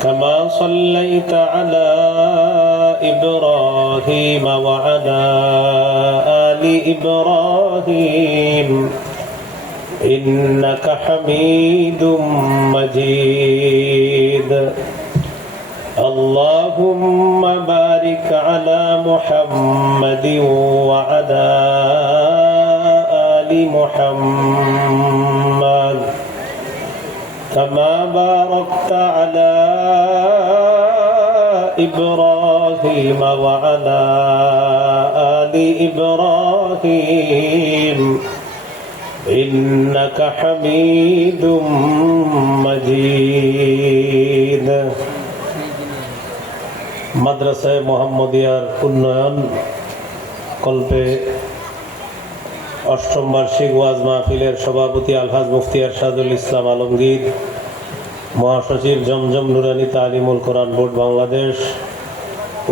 كما صليت على إبراهيم وعلى آل إبراهيم إنك حميد مجيد اللهم بارك على محمد وعلى آل محمد كما باركت على إبراهيم وعلى آل إبراهيم إنك حميد مجيد মাদ্রাসায়ে মুহাম্মদিয়ার উন্নয়ন কল্পে অষ্টম বার্ষিক ওয়াজ মাহফিলের সভাপতি আলহাজ মুফতি আরশাদুল ইসলাম আলমগীর, মহাসচিব জমজম নুরানি তালিমুল কোরআন বোর্ড বাংলাদেশ,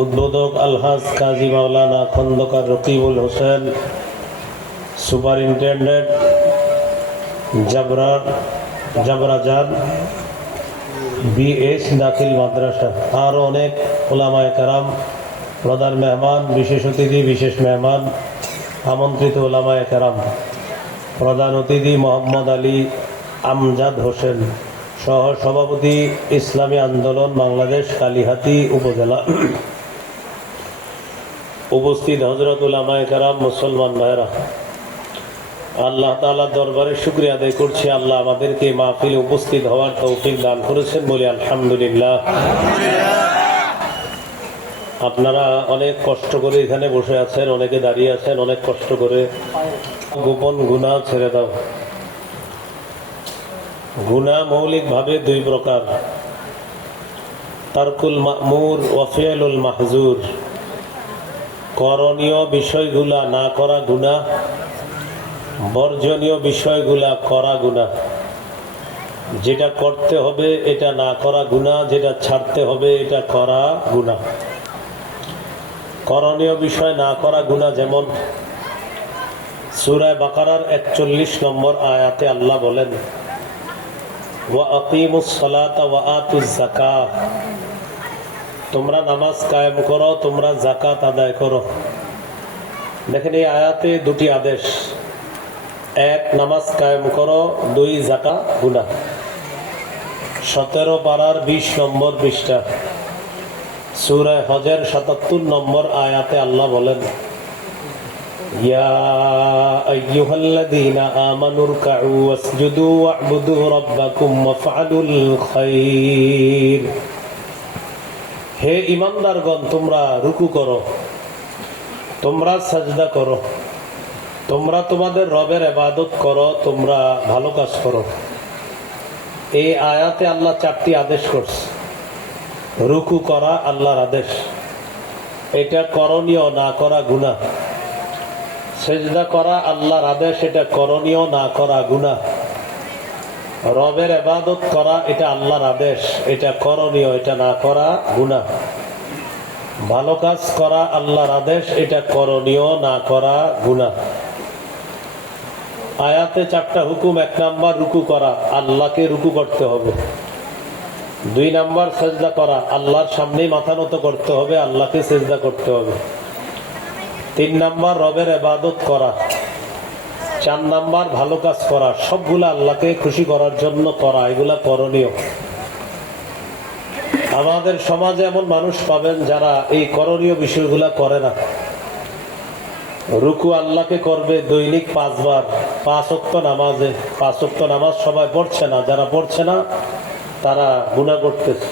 উদ্বোধক আলহাজ কাজী মাওলানা খন্দকার রকিবুল হোসেন, সুপারিনটেন্ডেন্ট জাবরাজান বিএস দাখিল মাদ্রাসা, আরও অনেক ওলামায়ে কেরাম, প্রধান মেহমান, বিশেষ অতিথি, বিশেষ মেহমান, আমন্ত্রিত ওলামায়ে কেরাম, প্রধান অতিথি মোহাম্মদ আলী আমজাদ হোসেন, সহ সভাপতি ইসলামী আন্দোলন বাংলাদেশ কালিহাতী উপজেলা, উপস্থিত হযরত উলামায়ে কেরাম, মুসলমান ভাইরা, আল্লাহ তাআলার দরবারে শুকরিয়া আদায় করছি। আল্লাহ আমাদেরকে মাহফিলে উপস্থিত হওয়ার তৌফিক দান করেছেন, বলি আলহামদুলিল্লাহ। আপনারা অনেক কষ্ট করে এখানে বসে আছেন, অনেকে দাঁড়িয়ে আছেন অনেক কষ্ট করে। গোপন গুনাহ ছেড়ে দাও। গুনাহ মৌলিকভাবে দুই প্রকার, তারকুল মা'মুর ওয়া ফি'লুল মাহজুর। করণীয় বিষয়গুলা না করা গুনাহ, বর্জনীয় বিষয়গুলা করা গুনাহ। যেটা করতে হবে এটা না করা গুনাহ, যেটা ছাড়তে হবে এটা করা গুনাহ। করণীয় বিষয় না করা গুনাহ যেমন সূরা বাকারার 41 নম্বর আয়াতে আল্লাহ বলেন, ওয়া আকিমুস সালাতা ওয়া আতুজ যাকাত, তোমরা নামাজ কায়েম করো, তোমরা যাকাত আদায় করো। দেখেন এই আয়াতে দুটি আদেশ, এক নামাজ কায়েম করো, দুই যাকাত গুনাহ। 17 পারার 20 নম্বর পৃষ্ঠা সূরা হজের 77 নম্বর আয়াতে আল্লাহ বলেন, ইয়া আইয়ুহাল্লাযীনা আমানু রুকউ ওয়াসজুদু ওয়া'বুদু রাব্বাকুম ওয়াফআলুল খায়র। হে ঈমানদারগণ, তোমরা রুকু করো, তোমরা সাজদা করো, তোমরা তোমাদের রবের ইবাদত করো, তোমরা ভালো কাজ করো। এই আয়াতে আল্লাহ 4টি আদেশ করছে। রুকু করা আল্লাহর আদেশ, এটা করণীয় না করা গুনাহ। সিজদা করা আল্লাহর আদেশ, এটা করণীয় না করা গুনাহ। রবের ইবাদত করা এটা আল্লাহর আদেশ, এটা করণীয়, এটা না করা গুনাহ। ভালো কাজ করা আল্লাহর আদেশ, এটা করণীয় না করা গুনাহ। আয়াতে 4টা হুকুম। 1 নাম্বার রুকু করা, আল্লাহকে রুকু করতে হবে। 2 নাম্বার সিজদা করা, আল্লাহর সামনেই মাথা নত করতে হবে, আল্লাহকে সিজদা করতে হবে। 3 নাম্বার রবের ইবাদত করা। 4 নাম্বার ভালো কাজ করা, সবগুলা আল্লাহকে খুশি করার জন্য করা, এগুলা করণীয়। আমাদের সমাজে এমন মানুষ পাবেন যারা এই করণীয় বিষয়গুলা করে না। রুকু আল্লাহকে করবে দৈনিক 5 বার, 5 ওয়াক্ত নামাজে। 5 ওয়াক্ত নামাজ সবাই পড়ছে না, যারা পড়ছে না তারা গুনাহ করতেছে।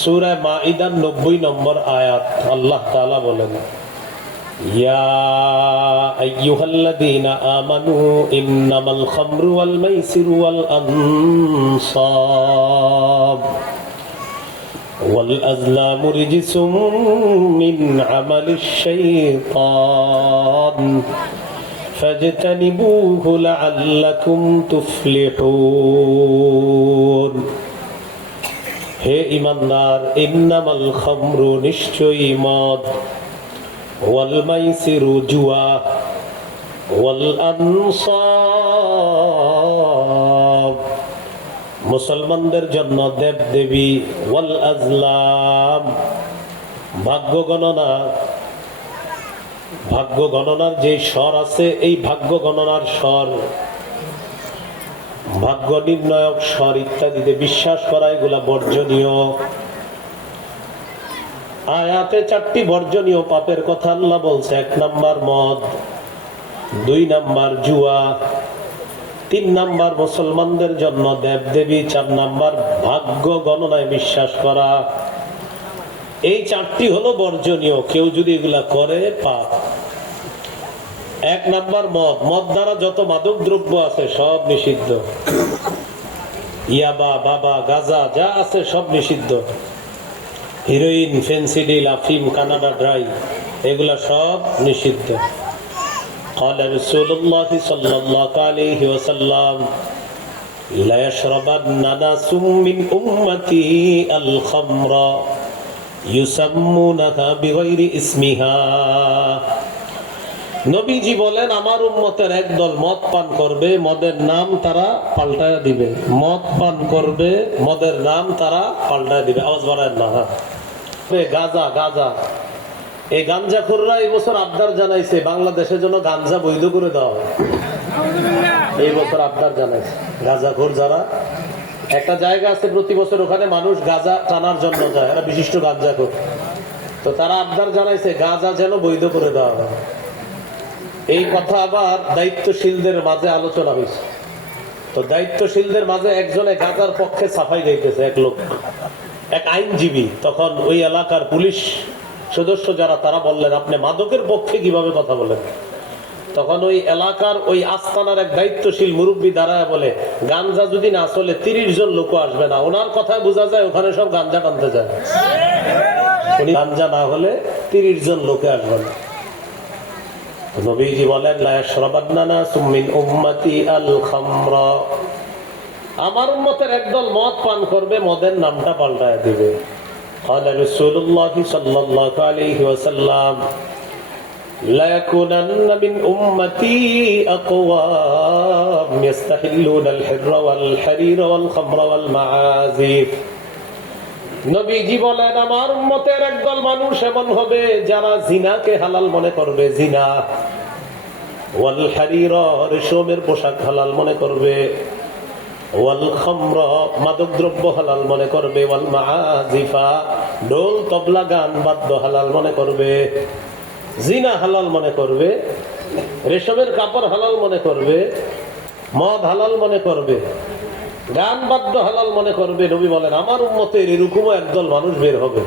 সূরা মাঈদার 90 নম্বর আয়াত আল্লাহ তাআলা বলেন, ইয়া আইয়ুহাল্লাযীনা আমানু ইন্নামাল খামরু ওয়াল মাইসিরু ওয়াল আনসাব والأزلام رجس من عمل الشيطان فاجتنبوه لعلكم تفلحون। হে ঈমানদার, ইন্নামাল খামরু, নিশ্চয়ই মদ, ওয়াল মাইসিরু, জুয়া, ওয়াল আনসাব, মুসলমানদের জন্য দেব দেবী ওয়াল আজলাম, ভাগ্য গণনার যে স্বর আছে, এই ভাগ্য গণনার স্বর, ভাগ্য নির্ণায়ক স্বর ইত্যাদিতে বিশ্বাস করা এগুলা বর্জনীয়। আয়াতে 4টি বর্জনীয় পাপের কথা আল্লাহ বলছে। 1 নাম্বার মদ, 2 নাম্বার জুয়া, 3 নাম্বার মুসলমানদের জন্য দেবদেবী, 4 নাম্বার ভাগ্য গণনায় বিশ্বাস করা। এই 4টি হলো বর্জনীয়, কেউ যদি এগুলা করে পাপ। 1 নাম্বার মদ, মদ দ্বারা যত মাদক দ্রব্য আছে সব নিষিদ্ধ, ইয়াবা, বাবা, গাঁজা যা আছে সব নিষিদ্ধ, হিরোইন, ফেন্সিডিল, আফিম, কানাডা ড্রাই এগুলা সব নিষিদ্ধ। قال رسول الله صلى الله عليه وسلم لا يشربن ناس من أمتي الخمر يسمونها بغير اسمها। নবীজি বলেন, আমার উম্মতের একদল মদ পান করবে, মদের নাম তারা পাল্টায় দিবে। মদ পান করবে, মদের নাম তারা পাল্টায় দিবে। আওয়াজ বাড়ায় না। গাঁজা, গাঁজা, এই গাঞ্জাখোররা এই বছর আবদার জানাইছে বাংলাদেশের জন্য গাঞ্জা বৈধ করে দেওয়া হয়। এই বছর আবদার জানাইছে গাঁজাখোর যারা, একটা জায়গা আছে প্রতি বছর ওখানে মানুষ গাঁজা টানার জন্য যায়, এরা বিশিষ্ট গাঞ্জাখোর, তো তারা আবদার জানাইছে গাঁজা যেন বৈধ করে দেওয়া হয়। এই কথা আবার দায়িত্বশীলদের মাঝে আলোচনা হয়েছে। তো দায়িত্বশীলদের মাঝে একজনে গাঁজার পক্ষে সাফাই গাইতেছে, এক লোক, এক আইনজীবী। তখন ওই এলাকার পুলিশ সদস্য যারা, তারা বললেন, আপনি মাদকের পক্ষে কিভাবে কথা বলেন? তখন ওই এলাকার ওই আস্তানার এক দায়িত্বশীল মুরব্বী দাঁড়ায় বলে, গাঞ্জা যদি না চলে 30 জন লোক আসবে না। ওনার কথায় বোঝা যায় ওখানে সব গাঞ্জা টানতে যায়। উনি গাঞ্জা না হলে 30 জন লোকে আসবে না। নবীজি বলেন, লা ইয়াশরাবান্না নাসুম মিন উম্মতি আল খামরা, আমার উম্মতের একদল মদ পান করবে, মদের নামটা পাল্টায় দিবে। قال رسول الله صلى الله عليه وسلم لا يكونن من أمتي أقوام يستحلون الحر والحرير والخمر والمعازف। নবীজি বলেন, আমার উম্মতের একদল মানুষ এমন হবে যারা জিনাকে হালাল মনে করবে, জিনা, ওয়াল হারির, রেশমের পোশাক হালাল মনে করবে, ওয়াল খামর, মাদক দ্রব্য হালাল মনে করবে, ওয়াল মাআজিফা, ঢোল তবলা গান বাদ্য হালাল মনে করবে। জিনা হালাল মনে করবে, রেশমের কাপড় হালাল মনে করবে, মদ হালাল মনে করবে, গান বাদ্য হালাল মনে করবে। নবী বলেন, আমার উম্মতের এরকমও একদল মানুষ বের হবে।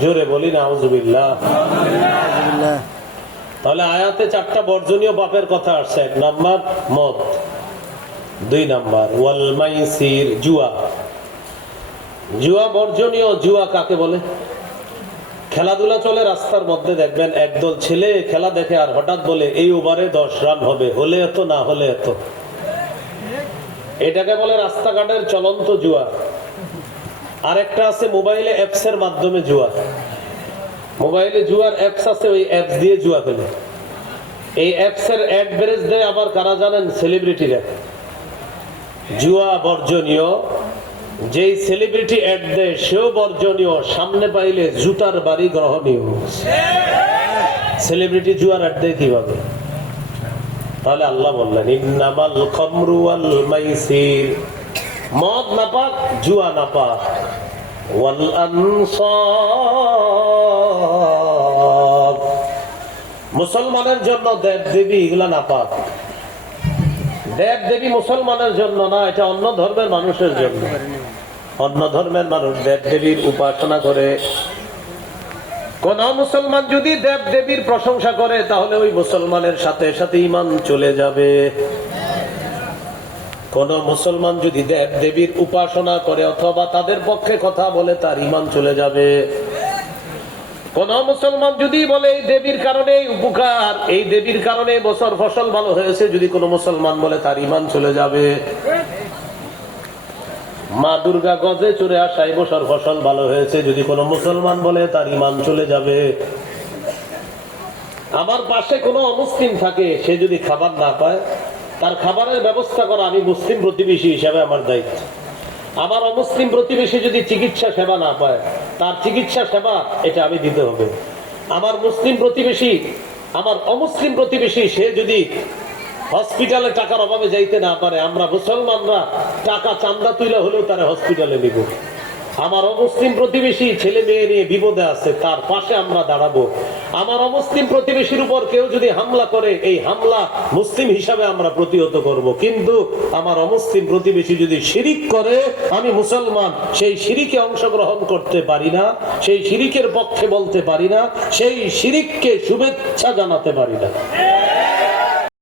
জোরে বলি না আউযুবিল্লাহ। তাহলে আয়াতে 4টা বর্জনীয় পাপের কথা আসছে। 1 নাম্বার মদ, 2 নাম্বার ওয়াল মাইসির, জুয়া। জুয়া বর্জনীয়। জুয়া কাকে বলে? খেলাধুলা চলে রাস্তার মধ্যে, দেখবেন একদল ছেলে খেলা দেখে আর হঠাৎ বলে, এই ওভারে 10 রান হবে, হলে এত, না হলে এত। এটাকে বলে রাস্তাঘাটের চলন্ত জুয়া। আরেকটা আছে মোবাইলে অ্যাপসের মাধ্যমে জুয়া। মোবাইলে জুয়ার অ্যাপস আছে, ওই অ্যাপস দিয়ে জুয়া খেলে। এই অ্যাপসের অ্যাডভারেজ দেয় আবার কারা জানেন? সেলিব্রিটিরা। জুয়া বর্জনীয়। যেই সেলিব্রিটি অ্যাড দেয় সেও বর্জনীয়। সামনে পাইলে জুতার বাড়ি গ্রহণীয়। সেলিব্রিটি জুয়ার অ্যাড দেয় কিভাবে? তাহলে আল্লাহ বললেন, ইন্নামাল খামরু ওয়াল মাইসির, মদ নাপাক, জুয়া নাপাক, ওয়াল আনসাব, মুসলমানের জন্য দেব দেবী এগুলা নাপাক। দেব দেবী মুসলমানের জন্য না, এটা অন্য ধর্মের মানুষের জন্য। অন্য ধর্মের মানুষ দেব দেবীর উপাসনা করে। কোন মুসলমান যদি দেব দেবীর প্রশংসা করে তাহলে ওই মুসলমানের সাথে সাথে ঈমান চলে যাবে। কোন মুসলমান যদি দেব দেবীর উপাসনা করে অথবা তাদের পক্ষে কথা বলে, তার ঈমান চলে যাবে। কোন মুসলমান যদি বলে এই দেবীর কারণে উপকার, এই দেবীর কারণে বছর ফসল ভালো হয়েছে, যদি কোন মুসলমান বলে, তার ঈমান চলে যাবে। মা দুর্গা গজে চড়ে আসায় বছর ফসল ভালো হয়েছে, যদি কোন মুসলমান বলে, তার ঈমান চলে যাবে। আমার পাশে কোন অমুসলিম থাকে, সে যদি খাবার না পায়, তার খাবারের ব্যবস্থা করা আমি মুসলিম প্রতিবেশী হিসাবে আমার দায়িত্ব। আমার অমুসলিম প্রতিবেশী যদি চিকিৎসা সেবা না পায়, তার চিকিৎসা সেবা এটা আমি দিতে হবে। আমার মুসলিম প্রতিবেশী, আমার অমুসলিম প্রতিবেশী, সে যদি হসপিটালে টাকার অভাবে যাইতে না পারে, আমরা মুসলমানরা টাকা চান্দা তুলে হলেও তারা হসপিটালে নিব। আমার অমুসলিম প্রতিবেশী ছেলে মেয়ে নিয়ে বিপদে আছে, তার পাশে আমরা দাঁড়াবো। আমার অমুসলিম প্রতিবেশীর উপর কেউ যদি হামলা করে, এই হামলা মুসলিম হিসাবে আমরা প্রতিহত করব। কিন্তু আমার অমুসলিম প্রতিবেশী যদি শিরিক করে, আমি মুসলমান সেই শিরিকে অংশগ্রহণ করতে পারি না, সেই শিরিকের পক্ষে বলতে পারি না, সেই শিরিককে শুভেচ্ছা জানাতে পারি না।